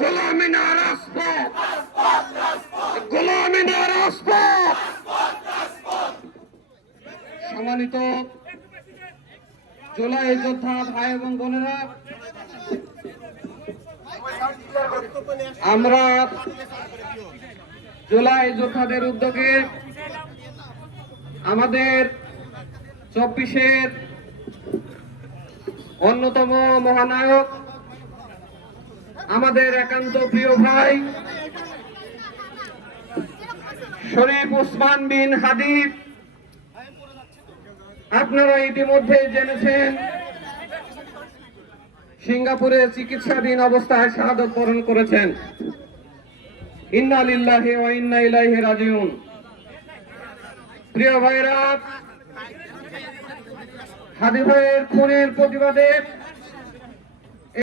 গোলামি না রাজপথ, গোলামি না রাজপথ। সম্মানিত জুলাই যোদ্ধা ভাই এবং বোনেরা, আমরা জুলাই যোদ্ধাদের উদ্যোগে আমাদের 24-এর অন্যতম মহানায়ক, আমাদের একান্ত প্রিয় ভাই শরীফ ওসমান বিন হাদি, আপনারা ইতিমধ্যে জেনেছেন সিঙ্গাপুরে চিকিৎসাধীন অবস্থায় শাহাদত বরণ করেছেন। ইন্না লিল্লাহি ওয়া ইন্না ইলাইহি রাজিউন। প্রিয় ভাইরা, হাদি ভাইয়ের খুনের প্রতিবাদে